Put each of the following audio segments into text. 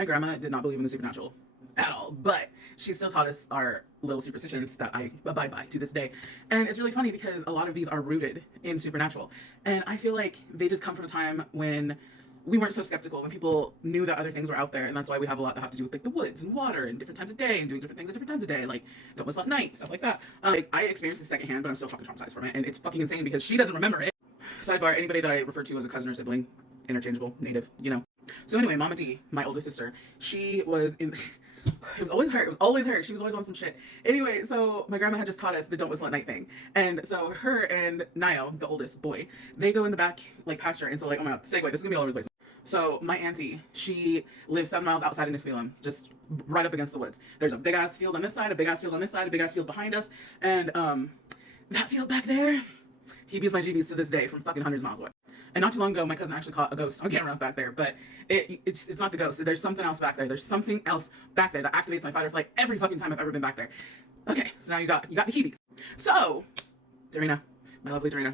My grandma did not believe in the supernatural at all, but she still taught us our little superstitions that I abide by to this day. And it's really funny because a lot of these are rooted in supernatural. And I feel like they just come from a time when we weren't so skeptical, when people knew that other things were out there. And that's why we have a lot that have to do with like the woods and water and different times of day and doing different things at different times of day, like don't whistle at night, stuff like that. I experienced it secondhand, but I'm still fucking traumatized from it. And it's fucking insane because she doesn't remember it. Sidebar, anybody that I refer to as a cousin or sibling, interchangeable, native, you know. So anyway, Mama D, my oldest sister, she was in... It was always her. It was always her. She was always on some shit. Anyway, so my grandma had just taught us the don't whistle at night thing. And so her and Niall, the oldest boy, they go in the back, like, pasture. And so, like, oh my god, segue, this is gonna be all over the place. So my auntie, she lives 7 miles outside of Nisfield, just right up against the woods. There's a big ass field on this side, a big ass field on this side, a big ass field behind us. And that field back there, heebies my jeebies to this day from fucking hundreds of miles away. And not too long ago, my cousin actually caught a ghost on camera back there, but it's not the ghost. There's something else back there. There's something else back there that activates my fight or flight every fucking time I've ever been back there. Okay, so now you got the heebies. So, Dorina, my lovely Dorina,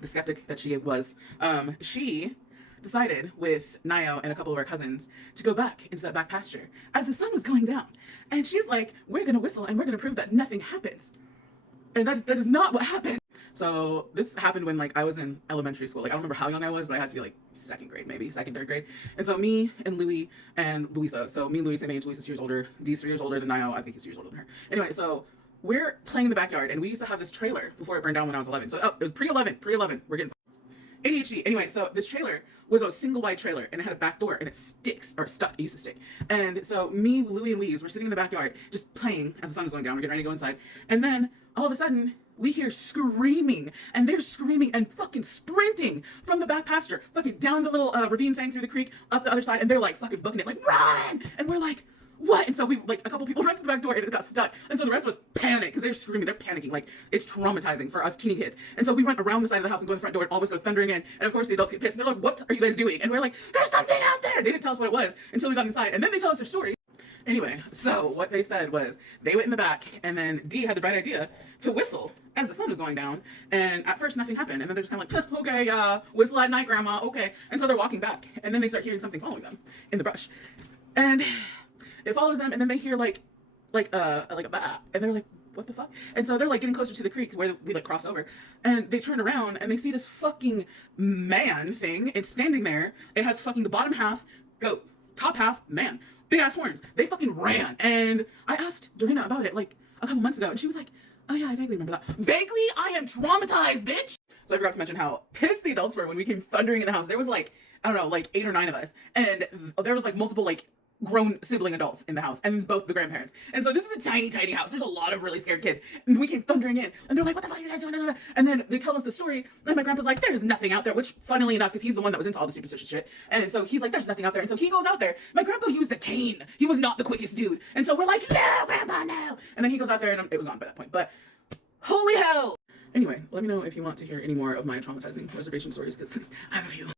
the skeptic that she was, she decided with Niall and a couple of our cousins to go back into that back pasture as the sun was going down. And she's like, we're gonna whistle and we're gonna prove that nothing happens. And that is not what happened. So this happened when like I was in elementary school. Like I don't remember how young I was, but I had to be like second grade, maybe second, third grade. And so me and Louie and Louisa. So me and Louie same age. Louisa's 2 years older. Dee's 3 years older than Niall. I think he's 2 years older than her. Anyway, so we're playing in the backyard, and we used to have this trailer before it burned down when I was 11. So it was pre-11. We're getting ADHD. Anyway, so this trailer was a single wide trailer, and it had a back door, and it stuck. It used to stick. And so me, Louie, and Louise were sitting in the backyard just playing as the sun was going down. We're getting ready to go inside, and then all of a sudden we hear screaming, and they're screaming and fucking sprinting from the back pasture, fucking down the little ravine thing through the creek, up the other side, and they're like fucking booking it, like run! And we're like, what? And so we, like, a couple people ran to the back door and it got stuck. And so the rest of us panicked because they're screaming, they're panicking, like it's traumatizing for us teeny kids. And so we went around the side of the house and go in the front door and always go thundering in. And of course the adults get pissed and they're like, what are you guys doing? And we're like, there's something out there. They didn't tell us what it was until we got inside, and then they tell us their story. Anyway, so what they said was they went in the back, and then Dee had the bright idea to whistle as the sun was going down. And at first nothing happened, and then they're just kind of like, okay, whistle at night, grandma, okay. And so they're walking back, and then they start hearing something following them in the brush, and it follows them, and then they hear like a bah, and they're like, what the fuck? And so they're like getting closer to the creek where we like cross over, and they turn around and they see this fucking man thing. It's standing there. It has fucking the bottom half goat, top half man. Big ass horns. They fucking ran. And I asked Dorina about it like a couple months ago, and she was like, oh yeah, I vaguely remember that. Vaguely? I am traumatized, bitch! So I forgot to mention how pissed the adults were when we came thundering in the house. There was like, I don't know, like 8 or 9 of us. And there was like multiple like grown sibling adults in the house, and both the grandparents. And so this is a tiny, tiny house. There's a lot of really scared kids. And we came thundering in, and they're like, what the fuck are you guys doing? And then they tell us the story, and my grandpa's like, there's nothing out there, which funnily enough, because he's the one that was into all the superstitious shit. And so he's like, there's nothing out there. And so he goes out there. My grandpa used a cane. He was not the quickest dude. And so we're like, no, grandpa, no. And then he goes out there, and it was gone by that point. But holy hell. Anyway, let me know if you want to hear any more of my traumatizing reservation stories, because I have a few.